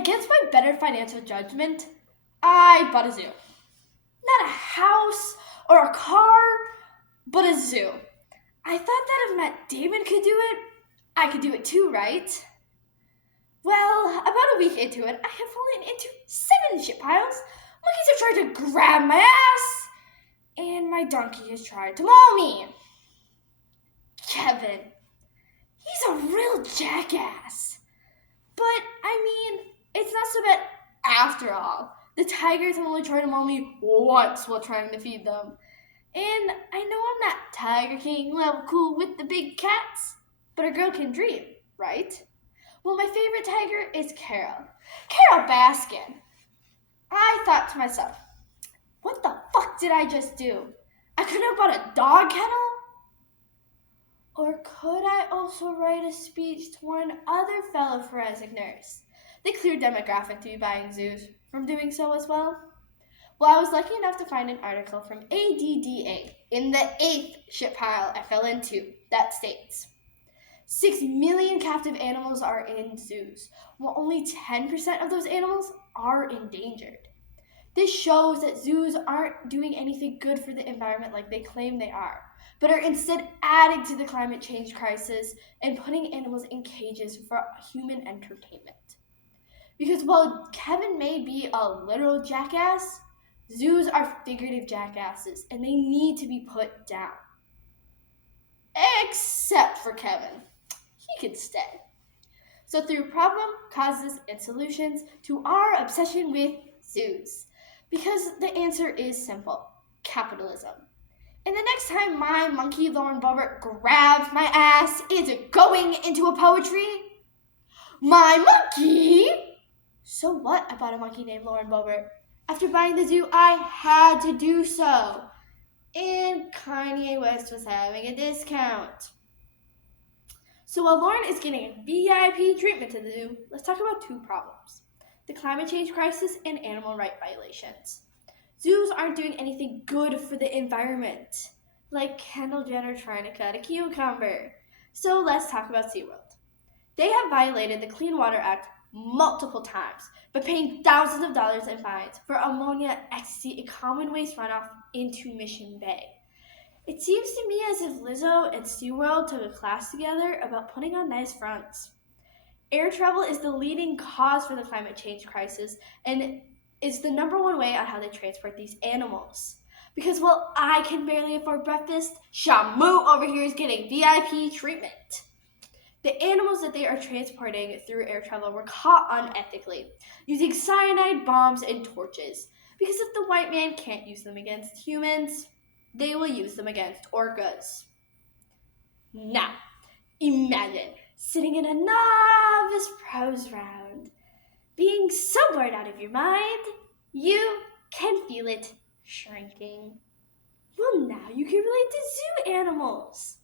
against my better financial judgment, I bought a zoo. Not a house or a car, but a zoo. I thought that if Matt Damon could do it, I could do it too, right? Well, about a week into it, I have fallen into 7 shit piles. Monkeys have tried to grab my ass, and my donkey has tried to maul me. Kevin, he's a real jackass. But, it's not so bad after all. The tigers have only tried to maul me once while trying to feed them. And I know I'm not Tiger King level cool with the big cats, but a girl can dream, right? Well, my favorite tiger is Carol Baskin. I thought to myself, what the fuck did I just do? I could have bought a dog kennel? Or could I also write a speech to warn other fellow forensic nerds, the clear demographic to be buying zoos, from doing so as well? Well, I was lucky enough to find an article from ADDA in the 8th shit pile I fell into that states 6 million captive animals are in zoos, while only 10% of those animals are endangered. This shows that zoos aren't doing anything good for the environment like they claim they are, but are instead adding to the climate change crisis and putting animals in cages for human entertainment. Because while Kevin may be a literal jackass, zoos are figurative jackasses and they need to be put down. Except for Kevin. He could stay. So through problem, causes, and solutions to our obsession with zoos. Because the answer is simple. Capitalism. And the next time my monkey Lauren Boebert grabs my ass, it's going into a poetry. My monkey! So what about a monkey named Lauren Boebert? After buying the zoo, I had to do so. And Kanye West was having a discount. So while Lauren is getting VIP treatment to the zoo, let's talk about 2 problems. The climate change crisis and animal rights violations. Zoos aren't doing anything good for the environment, like Kendall Jenner trying to cut a cucumber. So let's talk about SeaWorld. They have violated the Clean Water Act multiple times by paying thousands of dollars in fines for ammonia, ecstasy, and common waste runoff into Mission Bay. It seems to me as if Lizzo and SeaWorld took a class together about putting on nice fronts. Air travel is the leading cause for the climate change crisis and is the number 1 way on how they transport these animals. Because while I can barely afford breakfast, Shamu over here is getting VIP treatment. The animals that they are transporting through air travel were caught unethically, using cyanide bombs and torches. Because if the white man can't use them against humans, they will use them against orcas. Now, imagine sitting in a novice prose round, being so bored out of your mind, you can feel it shrinking. Well, now you can relate to zoo animals.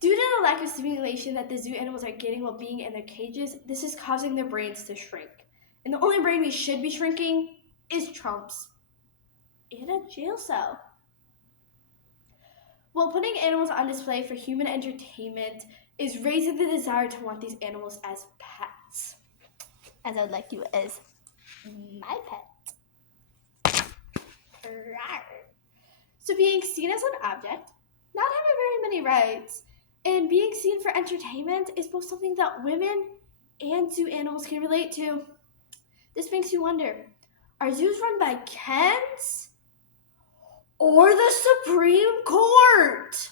Due to the lack of stimulation that the zoo animals are getting while being in their cages, this is causing their brains to shrink. And the only brain we should be shrinking is Trump's. In a jail cell. While putting animals on display for human entertainment is raising the desire to want these animals as pets. As I would like you as my pet. Rawr. So being seen as an object, not having very many rights, and being seen for entertainment is both something that women and zoo animals can relate to. This makes you wonder, are zoos run by Kens or the Supreme Court?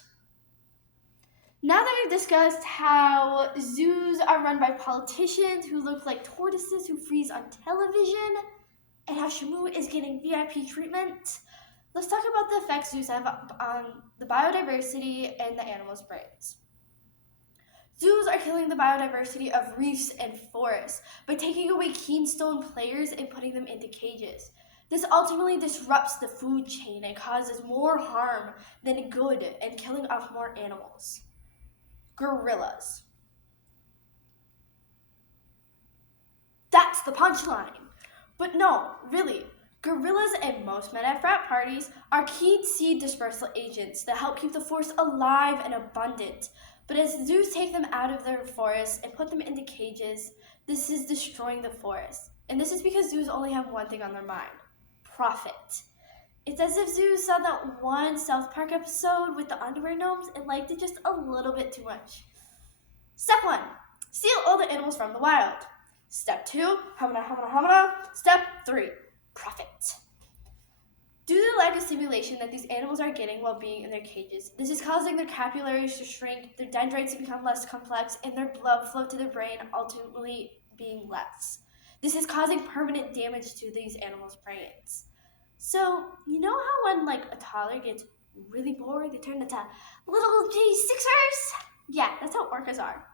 Now that we've discussed how zoos are run by politicians who look like tortoises who freeze on television, and how Shamu is getting VIP treatment, let's talk about the effects zoos have on the biodiversity and the animals' brains. Zoos are killing the biodiversity of reefs and forests by taking away keystone players and putting them into cages. This ultimately disrupts the food chain and causes more harm than good and killing off more animals. Gorillas. That's the punchline. But no, really, gorillas and most men at frat parties are key seed dispersal agents that help keep the forest alive and abundant. But as zoos take them out of their forests and put them into cages, This is destroying the forest. And this is because zoos only have one thing on their mind: profit. It's as if zoos saw that one South Park episode with the underwear gnomes and liked it just a little bit too much. Step 1. Steal all the animals from the wild. Step 2. Hamana, hamana, hamana. Step 3. Profit. Due to the lack of stimulation that these animals are getting while being in their cages, this is causing their capillaries to shrink, their dendrites to become less complex, and their blood flow to their brain ultimately being less. This is causing permanent damage to these animals' brains. So, you know how when a toddler gets really bored, they turn into little J6ers? Yeah, that's how orcas are.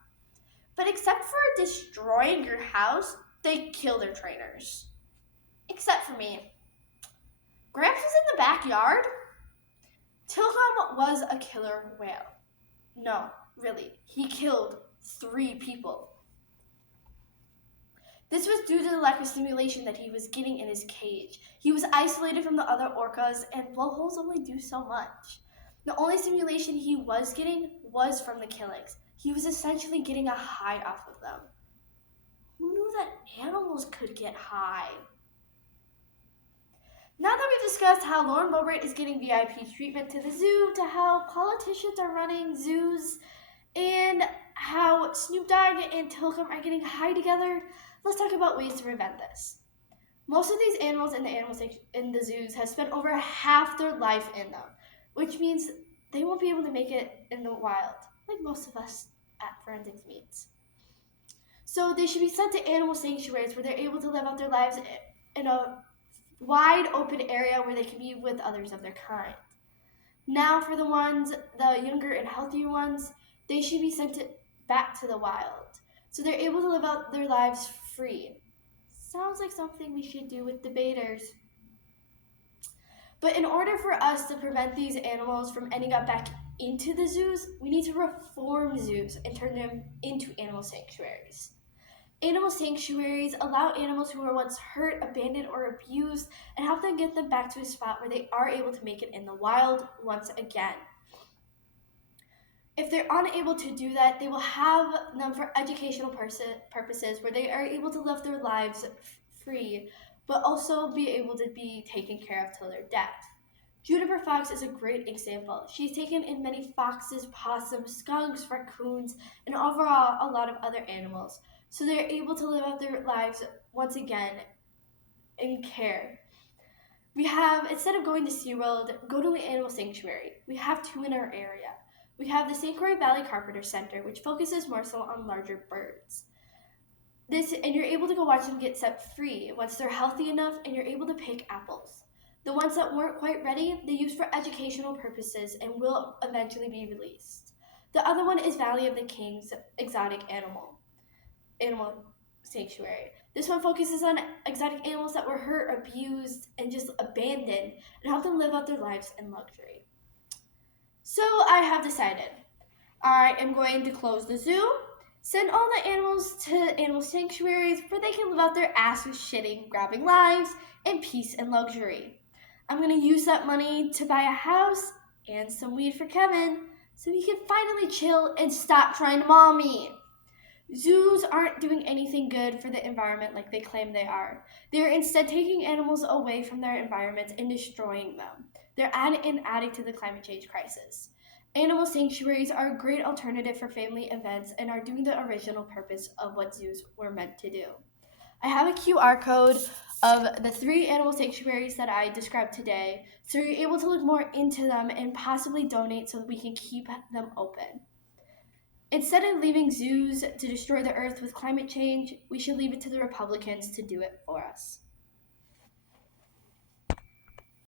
But except for destroying your house, they kill their trainers. Except for me. Gramps was in the backyard. Tilcom was a killer whale. No, really, he killed 3 people. This was due to the lack of stimulation that he was getting in his cage. He was isolated from the other orcas, and blowholes only do so much. The only stimulation he was getting was from the killings. He was essentially getting a high off of them. Who knew that animals could get high? Now that we've discussed how Lauren Boebert is getting VIP treatment to the zoo, to how politicians are running zoos, and how Snoop Dogg and Tilcom are getting high together, let's talk about ways to prevent this. Most of these animals in the zoos have spent over half their life in them, which means they won't be able to make it in the wild, like most of us at forensics meets. So they should be sent to animal sanctuaries where they're able to live out their lives in a wide open area where they can be with others of their kind. Now for the younger and healthier ones, they should be sent back to the wild, so they're able to live out their lives free. Sounds like something we should do with debaters. But in order for us to prevent these animals from ending up back into the zoos, we need to reform zoos and turn them into animal sanctuaries. Animal sanctuaries allow animals who were once hurt, abandoned, or abused and help them get them back to a spot where they are able to make it in the wild once again. If they're unable to do that, they will have them for educational purposes where they are able to live their lives free, but also be able to be taken care of till their death. Juniper Fox is a great example. She's taken in many foxes, possums, skunks, raccoons, and overall a lot of other animals. So they're able to live out their lives once again in care. We have, instead of going to SeaWorld, go to an animal sanctuary. We have 2 in our area. We have the St. Croix Valley Carpenter Center, which focuses more so on larger birds. And you're able to go watch them get set free once they're healthy enough, and you're able to pick apples. The ones that weren't quite ready, they use for educational purposes and will eventually be released. The other one is Valley of the Kings Exotic Animal Sanctuary. This one focuses on exotic animals that were hurt, abused, and just abandoned, and help them live out their lives in luxury. So I have decided. I am going to close the zoo, send all the animals to animal sanctuaries where they can live out their asses shitting, grabbing lives, in peace and luxury. I'm going to use that money to buy a house and some weed for Kevin so he can finally chill and stop trying to maul me. Zoos aren't doing anything good for the environment like they claim they are. They're instead taking animals away from their environments and destroying them. They're adding to the climate change crisis. Animal sanctuaries are a great alternative for family events and are doing the original purpose of what zoos were meant to do. I have a QR code of the 3 animal sanctuaries that I described today, so you're able to look more into them and possibly donate so that we can keep them open. Instead of leaving zoos to destroy the earth with climate change, we should leave it to the Republicans to do it for us.